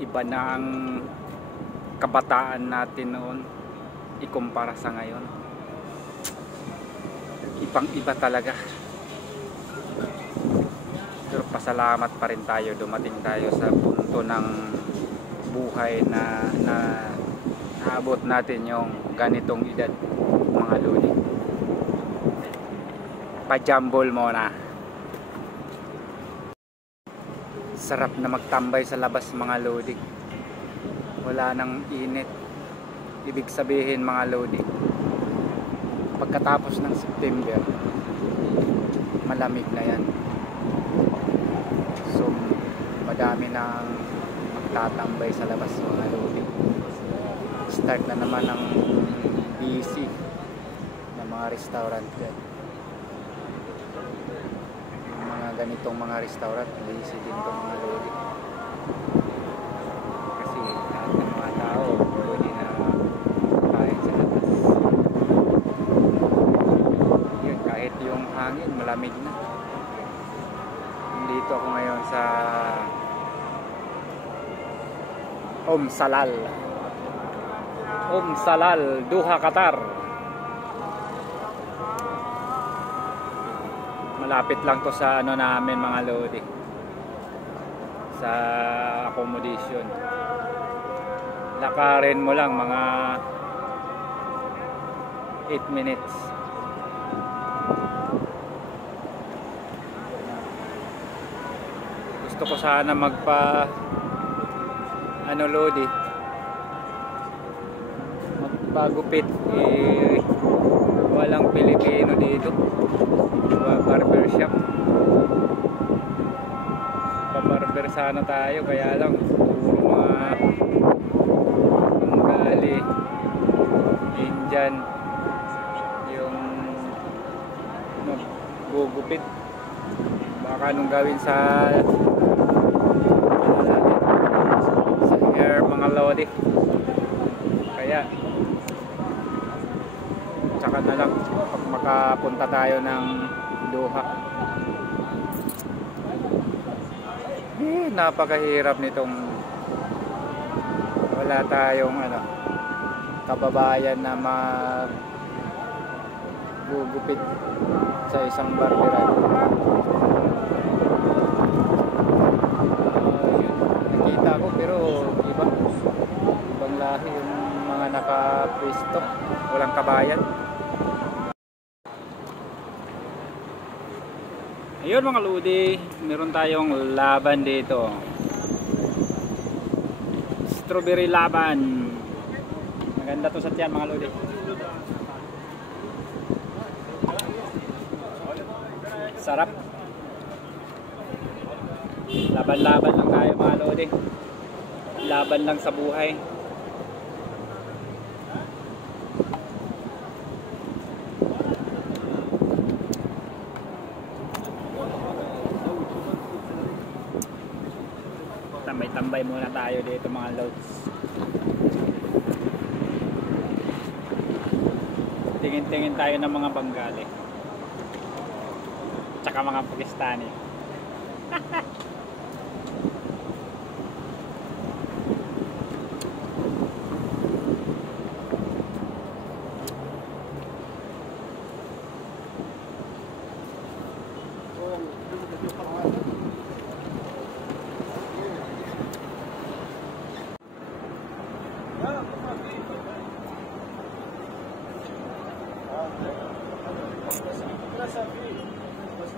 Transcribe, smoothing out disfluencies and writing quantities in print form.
Iba na ang kabataan natin noon ikumpara sa ngayon. Ibang iba talaga. Pero pasalamat pa rin tayo, dumating tayo sa punto ng buhay na naabot natin yung ganitong edad, mga lodi. Pa-jumble muna. Sarap na magtambay sa labas, mga lodi. Wala nang init. Ibig sabihin, mga lodi, pagkatapos ng September, malamig na yan. So madami nang magtatambay sa labas, mga lodi. Start na naman ang busy ng mga restaurant yan. Ganitong mga restaurant, busy din itong mga lodi. Kasi lahat ng mga tao pwede na kain sa labas. Yun, kahit yung hangin malamig na. Dito ako ngayon sa Salal, Salal, Doha, Qatar. Malapit lang to sa ano namin, mga lodi, sa accommodation. Lakarin mo lang mga 8 minutes. Gusto ko sana lodi, magpagupit, walang Pilipino dito. Barber shop. Pa-barber sana tayo, kaya lang puro mga Bengali, Indian yung gugupit. Baka anong gawin sa hair, mga lodi. Kaya tsaka na lang pag makapunta tayo ng Doha. Napakahirap nitong wala tayong kababayan na magugupit sa isang barberan. Nakita ko, pero ibang lahi yung mga nakapwesto, walang kabayan. Ayun, mga lodi, meron tayong laban dito. Strawberry laban. Maganda to sa tiyan, mga lodi. Sarap. Laban-laban lang tayo, mga lodi. Laban lang sa buhay. Tambay-tambay muna tayo dito, mga lods. Tingin-tingin tayo ng mga Bengali. Tsaka mga Pakistani. Gracias a ti, pues,